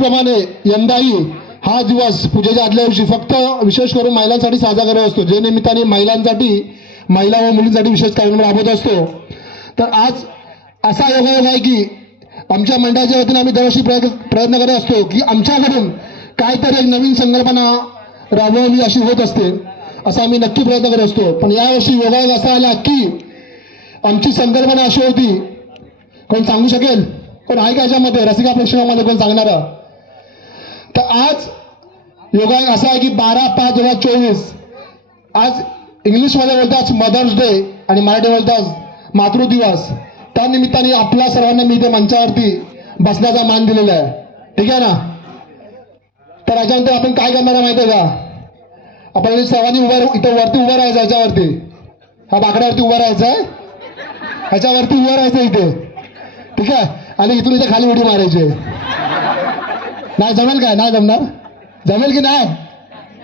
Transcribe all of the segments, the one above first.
दरवर्षीप्रमाणे यंदाही हा दिवस पूजेच्या आदल्या दिवशी फक्त विशेष करून महिलांसाठी साजरा करत असतो. जे निमित्ताने महिलांसाठी महिला व मुलींसाठी विशेष कार्यक्रम राबवत असतो. तर आज असा योगायोग आहे की आमच्या मंडळाच्या वतीने आम्ही दरवर्षी प्रयत्न प्रयत्न करत असतो की आमच्याकडून काहीतरी एक नवीन संकल्पना राबवली अशी होत असते असा आम्ही नक्की प्रयत्न करत असतो. पण यावर्षी योगायोग असा आला की आमची संकल्पना अशी होती. कोण सांगू शकेल? कोण आहे का याच्यामध्ये? रसिका प्रेक्षकामध्ये कोण सांगणार? तर आज योगायोग असा आहे की बारा पाच दोन हजार चोवीस. आज इंग्लिशमध्ये बोलतात मदर्स डे आणि मराठी बोलतात मातृदिवस. त्या निमित्ताने आपल्या सर्वांना मी इथे मंचावरती बसण्याचा मान दिलेला आहे. ठीक आहे ना? तर याच्यानंतर आपण काय करणार आहे माहिती आहे का? आपण सर्वांनी उभं इथं वरती उभं राहायचं याच्यावरती. हा बाकड्यावरती उभं राहायचं आहे. ह्याच्यावरती उभं राहायचं इथे. ठीक आहे? आणि इथून इथे खाली उडी मारायची नाही जमेल काय नाही जमणार? जमेल की नाही?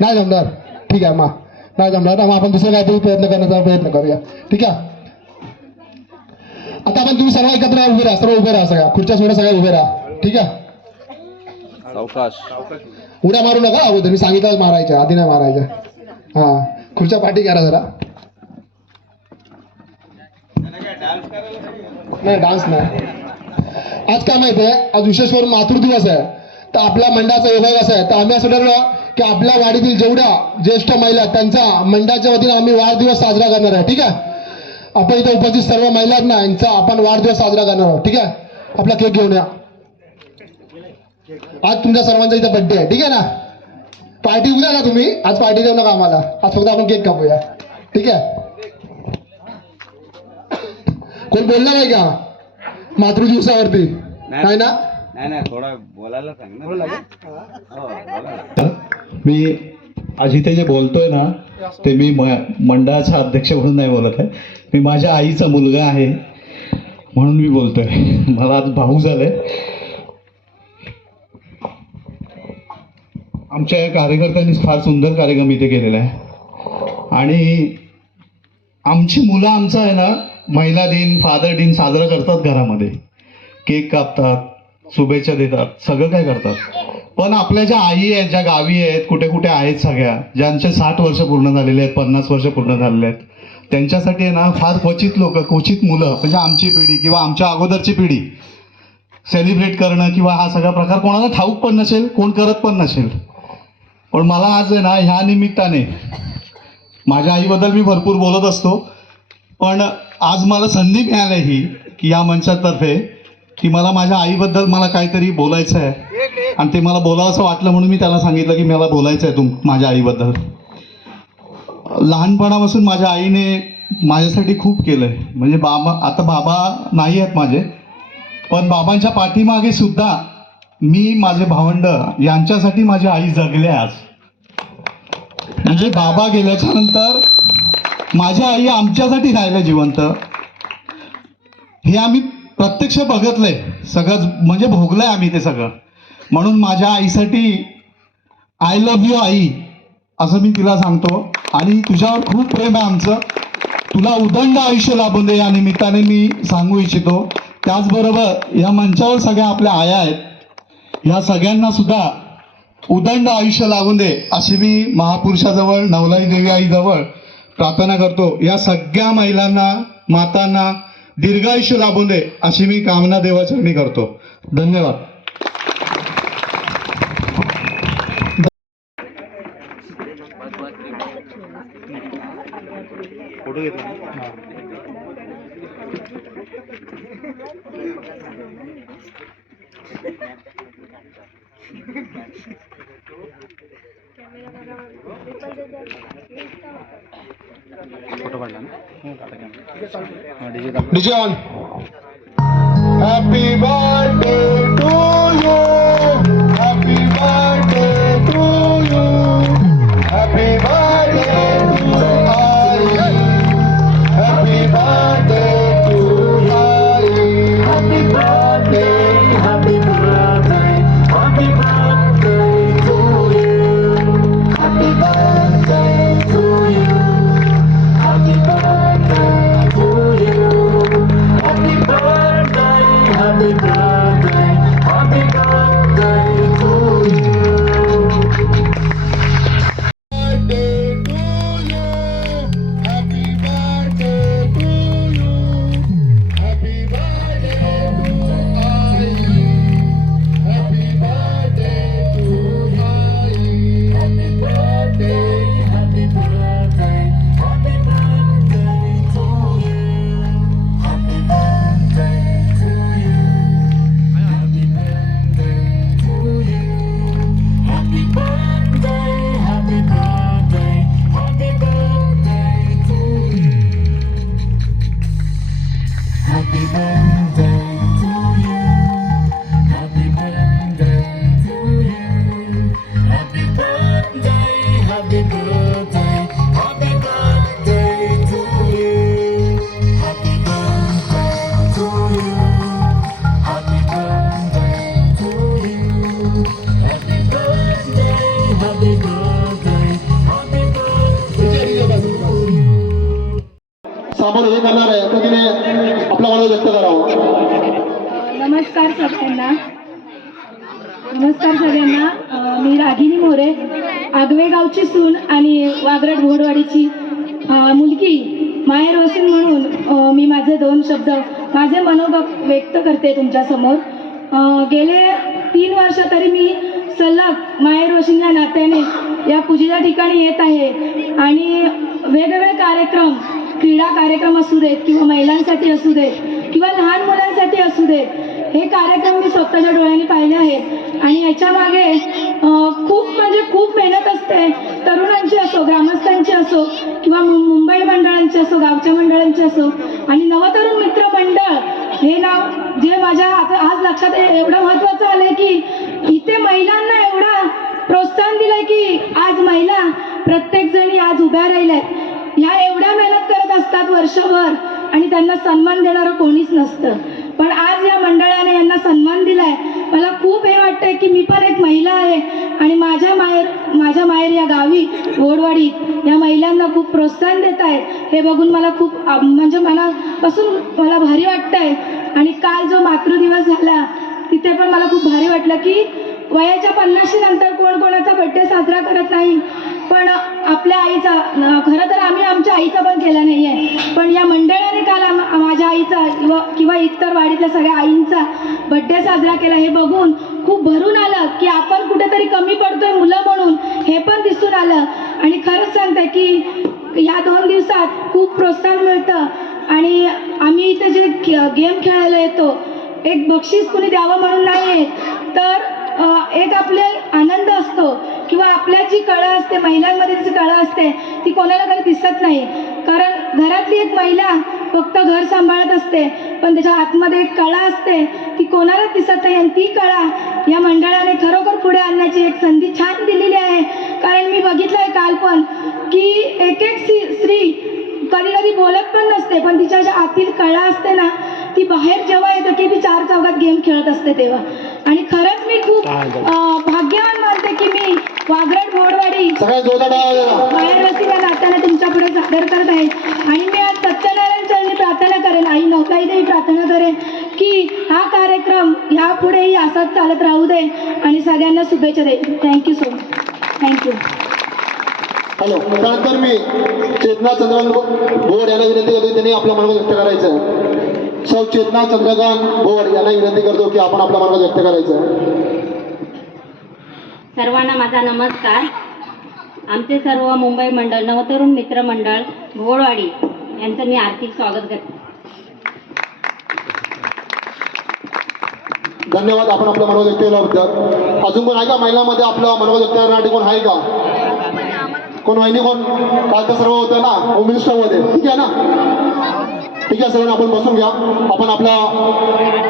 नाही जमणार. ठीक आहे मा. नाही जमणार. मग आपण दुसरं काहीतरी प्रयत्न करण्याचा प्रयत्न करूया. ठीक आहे? आता आपण तुम्ही सर्व एकत्र उभे राहा सर्व उभे राहा सगळ्या. खुर्च्या सोडा सगळ्या उभे राहा. ठीक आहे? उड्या मारू नका अगोदर. मी सांगितलं मारायच्या आधी नाही मारायच्या. हा. खुर्च्या पाठी करा जरा. नाही डान्स नाही. आज काय माहिती आहे? आज विशेष करून मातृदिवस आहे. तर आपल्या मंडळाचा विभाग असा आहे. तर आम्ही असं ठरवलं की आपल्या वाडीतील जेवढ्या ज्येष्ठ महिला आहेत, त्यांचा मंडळाच्या वतीने आम्ही वाढदिवस साजरा करणार आहे. ठीक आहे? आपण इथे उपस्थित सर्व महिला ना यांचा आपण वाढदिवस साजरा करणार आहोत. ठीक आहे? आपला केक घेऊन या. आज तुमच्या सर्वांचा इथे बड्डे आहे. ठीक आहे ना? पार्टी उद्या ना तुम्ही? आज पार्टी देऊ नका आम्हाला. आज फक्त आपण केक कापूया. ठीक आहे? कोण बोलला नाही का? मातृदिवसावरती. नाही ना? नाही नाही थोडा बोलायला सांग ना. हो, बोला. मी आज इथे जे बोलतोय ना ते मी म- मंडळाचा अध्यक्ष म्हणून नाही बोलत आहे. मी माझ्या आईचा मुलगा आहे म्हणून मी बोलतोय. मला आज भाऊ झालंय. आमच्या या कार्यकर्त्यांनी फार सुंदर कार्यक्रम इथे केलेला आहे. आणि आमची मुलं आमचा आहे ना महिला दिन फादर दिन साजरा करतात घरामध्ये. केक कापतात शुभेच्छा देतात. सगळं काय करतात? पण आपल्या ज्या आई आहेत ज्या गावी आहेत कुठे कुठे आहेत सगळ्या ज्यांचे साठ वर्ष पूर्ण झालेले आहेत पन्नास वर्ष पूर्ण झालेले आहेत त्यांच्यासाठी आहे ना फार क्वचित लोक क्वचित मुलं म्हणजे आमची पिढी किंवा आमच्या अगोदरची पिढी सेलिब्रेट करणं किंवा हा सगळा प्रकार कोणाला ठाऊक पण नसेल कोण करत पण नसेल. पण मला आज आहे ना ह्या निमित्ताने माझ्या आईबद्दल मी भरपूर बोलत असतो पण आज मला संधी मिळाली ही की या मंचातर्फे की मला माझ्या आईबद्दल मला काहीतरी बोलायचं आहे. आणि ते मला बोलावंसं वाटलं म्हणून मी त्याला सांगितलं की मला बोलायचं आहे तुम माझ्या आईबद्दल. लहानपणापासून माझ्या आईने माझ्यासाठी खूप केलं आहे म्हणजे बाबा आता बाबा नाही आहेत माझे पण बाबांच्या पाठीमागे सुद्धा मी माझे भावंड यांच्यासाठी माझी आई जगले आज. म्हणजे बाबा गेल्याच्यानंतर माझ्या आई आमच्यासाठी राहिल्या जिवंत. हे आम्ही प्रत्यक्ष बघतलंय. सगळं म्हणजे भोगलंय आम्ही ते सगळं. म्हणून माझ्या आईसाठी आय लव्ह यू आई असं मी तिला सांगतो. आणि तुझ्यावर खूप प्रेम आहे आमचं. तुला उदंड आयुष्य लाभून दे या निमित्ताने मी सांगू इच्छितो. त्याचबरोबर या मंचावर सगळ्या आपल्या आया आहेत. या सगळ्यांना सुद्धा उदंड आयुष्य लागून दे अशी मी महापुरुषाजवळ नवलाई देवी आईजवळ प्रार्थना करतो. या सगळ्या महिलांना मातांना दीर्घायुष्य लाभून दे अशी मी कामना देवाचरणी करतो. धन्यवाद. Happy birthday. happy birthday. समोर हे करणार आहे. तर तिने आपला मनात व्यक्त करावा. नमस्कार सगळ्यांना. नमस्कार सगळ्यांना. मी रागिनी मोरे आगवे गावची सून आणि वागरट घोडवाडीची मुलगी माहेर वसीन म्हणून मी माझे दोन शब्द माझे मनोगत व्यक्त करते तुमच्यासमोर. गेले तीन वर्ष तरी मी सलग माहेर वसीन नात्याने या पूजेच्या ठिकाणी येत आहे. आणि वेगवेगळे कार्यक्रम क्रीडा कार्यक्रम असू देत किंवा महिलांसाठी असू देत किंवा लहान मुलांसाठी असू देत हे कार्यक्रम मी स्वतःच्या डोळ्यांनी पाहिले आहेत. आणि याच्या मागे खूप म्हणजे खूप मेहनत असते. तरुणांची असो ग्रामस्थांची असो किंवा मुंबई मंडळांची असो गावच्या मंडळांची असो. आणि नवतरुण मित्र मंडळ हे नाव जे माझ्या आता आज लक्षात एवढं महत्त्वाचं आलंय की इथे महिलांना एवढा प्रोत्साहन दिलंय की आज महिला प्रत्येक जणी आज उभ्या राहिल्यात. ह्या एवढ्या मेहनत करत असतात वर्षभर आणि त्यांना सन्मान देणारं कोणीच नसतं. पण आज या मंडळाने यांना सन्मान दिलाय. मला खूप हे वाटतंय की मी पण एक महिला आहे आणि माझ्या माहेर माझ्या माहेर या गावी गोडवाडीत या महिलांना खूप प्रोत्साहन देत आहेत. हे बघून मला खूप म्हणजे मनापासून मला भारी वाटतंय. आणि काल जो मातृदिवस झाला तिथे पण मला खूप भारी वाटलं की वयाच्या पन्नाशी नंतर कोण कोणाचा बड्डे साजरा करत नाही? पण आपल्या आईचा खरं तर आम्ही आमच्या आईचा पण केला नाही आहे पण या मंडळाने काल माझ्या आईचा किंवा किंवा इतर वाडीतल्या सगळ्या आईंचा बड्डे साजरा केला. हे बघून खूप भरून आलं की आपण कुठेतरी कमी पडतोय मुलं म्हणून. हे पण दिसून आलं. आणि खरंच सांगते की या दोन दिवसात खूप प्रोत्साहन मिळतं. आणि आम्ही इथे जे गेम खेळायला येतो एक बक्षीस कुणी द्यावं म्हणून नाही आहे तर एक आपले आनंद असतो किंवा आपल्या जी कळा असते महिलांमध्ये जी कळा असते ती कोणाला कधी दिसत नाही. कारण घरातली एक महिला फक्त घर सांभाळत असते पण त्याच्या आतमध्ये एक कळा असते ती कोणालाच दिसत नाही आणि ती कळा या मंडळाने खरोखर पुढे आणण्याची एक संधी छान दिलेली आहे. कारण मी बघितलं आहे काल पण की एक एक स्त्री स्त्री कधी कधी बोलत पण नसते पण तिच्या ज्या आतील कळा असते ना ती बाहेर जेव्हा येतं की ती चार चौकात गेम खेळत असते तेव्हा. आणि खरंच मी खूप भाग्यवान मानते की मी वाजवा. माहेरवासी या नात्याने तुमच्यापुढे सादर करत आहे. आणि मी आज सत्यनारायण चरणी प्रार्थना करेन. आई नव्हताही देवी प्रार्थना करेन की हा कार्यक्रम यापुढेही असाच चालत राहू दे आणि सगळ्यांना शुभेच्छा देईन thank you so much thank you hello त्यानंतर मी चेतना चंद्रकांत भोड यांना विनंती करतो त्यांनी आपलं मनोगत व्यक्त करायचं. आहे सौ चेतना चंद्रकांत भोड यांना विनंती करतो की आपण आपलं मनोगत व्यक्त करायचं आहे. सर्वांना माझा नमस्कार. आमचे सर्व मुंबई मंडळ नवतरुण मित्र मंडळ घोडवाडी यांचं मी आर्थिक स्वागत करते. धन्यवाद आपण आपलं मनोगत व्यक्त केल्याबद्दल. अजून कोण आहे का? महिलांमध्ये आपलं मनोगत व्यक्त करण्यासाठी कोण आहे का? कोण? वहिनी कोण? काल तर सर्व होतं ना? होम मिनिस्टरमध्ये ठीक आहे ना? ठीक आहे सर्वांना आपण बसून घ्या. आपण आपला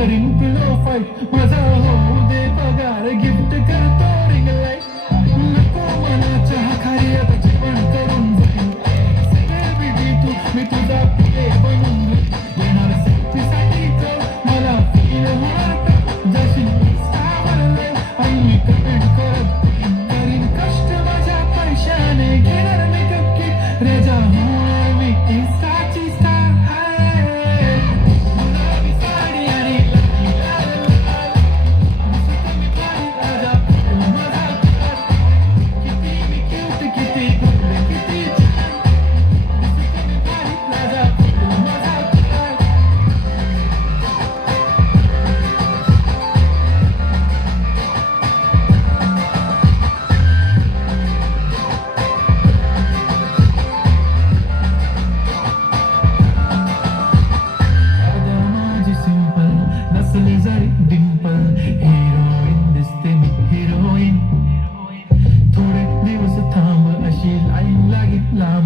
माझी करीन पिलो I like it loud.